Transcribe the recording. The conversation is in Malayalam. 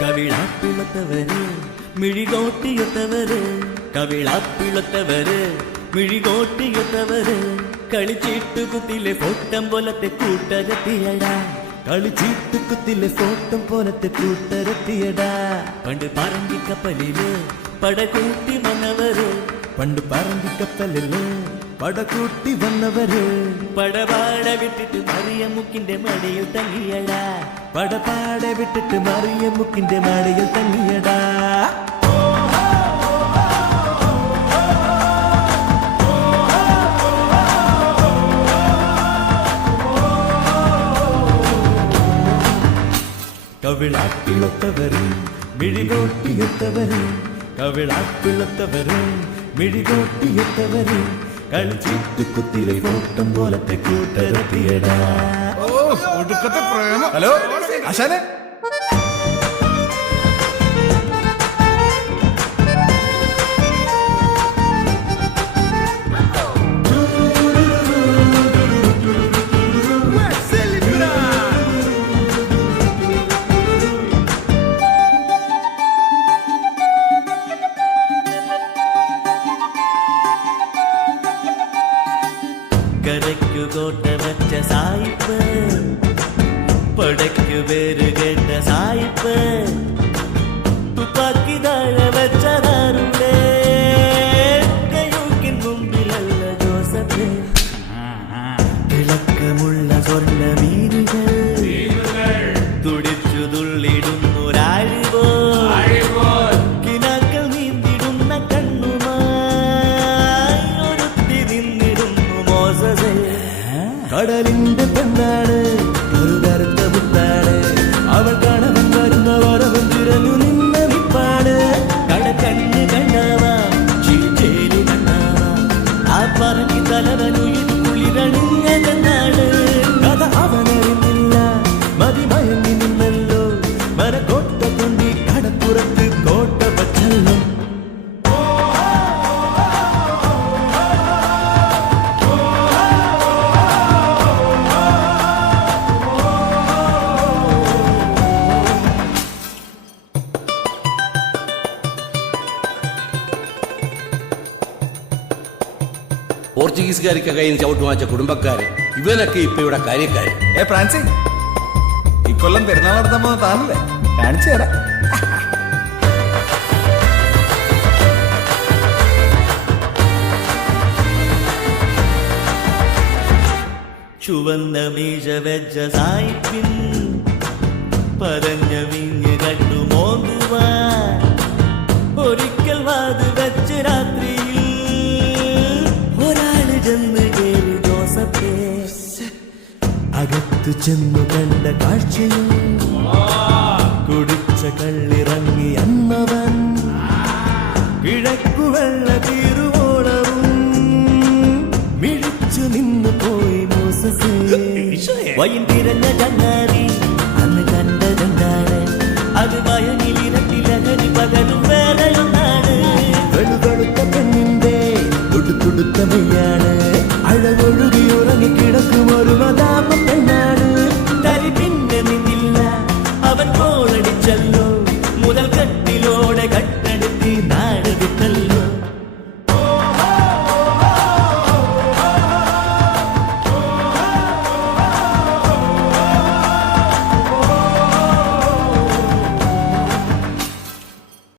കവിളാപ്പിളത്തവര് മിഴികോട്ടിയൊത്തവര് കവിളാപ്പിളത്തവര് മിഴികോട്ടിയൊത്തവര് കളിച്ചീട്ടുകുത്തിലെ ഫോട്ടം പോലത്തെ കൂട്ടരത്തിയടാ കളിച്ചീട്ടുകുത്തിലെ ഫോട്ടം പോലത്തെ കൂട്ടരത്തിയടാ പണ്ട് പറങ്കിക്കപ്പലില് പടകൂട്ടി വന്നവര് പണ്ട് പറങ്കിക്കപ്പലില് പടകൂട്ടി വന്നവര് പടപാട വിട്ടിട്ട് മറിയമുക്കിന്റെ മടിയിൽ തങ്ങിയടാ പടപാട വിട്ടിട്ട് മറിയമുക്കിന്റെ മടിയിൽ തങ്ങിയടാ കവിളാപ്പിളത്തവര് മിഴികോട്ടിയൊത്തവര് കവിളാപ്പിളത്തവര് മിഴികോട്ടിയൊത്തവര് കളിച്ചിട്ടുകുത്തിലെ ഫോട്ടം പോലത്തെ കൂട്ടരത്തിയടാ. ഹലോ ആശാനെ, കരയ്ക്കു കോട്ട വച്ച സായിപ്പ് പടയ്ക്കു പേര് കേട്ട സായിപ്പ് തുപ്പാക്കി താഴെ വെച്ചതാരുടെ കയ്യൂക്കിൻ മുമ്പിലല്ല ജോസഫ് തിളക്കമുള്ള സ്വർണ്ണ മീനുകൾ തുടിച്ചു തുള്ളിടുന്നൊരാഴിവോ കിനാക്കൾ നീന്തിടുന്ന കണ്ണുമായി ഒരുത്തി നിന്നിടുന്നു മോസസേ കടലിന്റെ പെണ്ണാണ് ഒരു കറുത്ത മുത്താണ് അവൾ കണവൻ വരുന്ന വരവൻ തിരഞ്ഞു നിന്ന നിപ്പാണ് കടക്കണ്ണ് കണ്ണാവാം ചീച്ചേരി കണ്ണാവാം ആ പറഞ്ഞി തലവനുയിരു കുളിരണിഞ്ഞതെന്നാണ് കഥ അവനറിഞ്ഞില്ല മതിമയങ്ങി നിന്നല്ലോ മരക്കോട്ട കൊണ്ടി കടപ്പുറത്ത് കോട്ട വച്ചല്ലോ പോർച്ചുഗീസുകാർക്ക് കയ്യിൽ നിന്ന് ചവിട്ട് വാങ്ങിച്ച കുടുംബക്കാര് ഇവനൊക്കെ ഇപ്പൊ ഇവിടെ കാര്യക്കാര്. ഫ്രാൻസി, ഇക്കൊല്ലം പെരുന്നാൾ നടത്താൻ പോകുന്ന താനല്ലേ? കാണിച്ചു തരാം. ചുവന്ന മീശ വെച്ച സായിപ്പിൻ പരഞ്ഞ വീഞ്ഞ് കണ്ടു മോന്തുവാൻ ഒരിക്കൽ വാത് വെച്ച് രാത്രിയിൽ ഒരാള് ചെന്ന് കേറി ജോസഫേ അകത്തു ചെന്നു കണ്ട കാഴ്ചയും കുടിച്ച കള്ളിറങ്ങി അന്നവൻ കിഴക്കു വെള്ള തീരുവോളവും മിഴിച്ചു നിന്നു പോയി മോസസേ വൈൻ തിരഞ്ഞ ചങ്ങാതി അന്ന് കണ്ടതെന്താണ് അത് വയനിലിരട്ടിലഹരി പകലും വേറെയൊന്നാണ് വെളുവെളുത്ത പെണ്ണിന്റെ തുടുത്തുടുത്ത മെയ്യാണ് അഴകൊഴു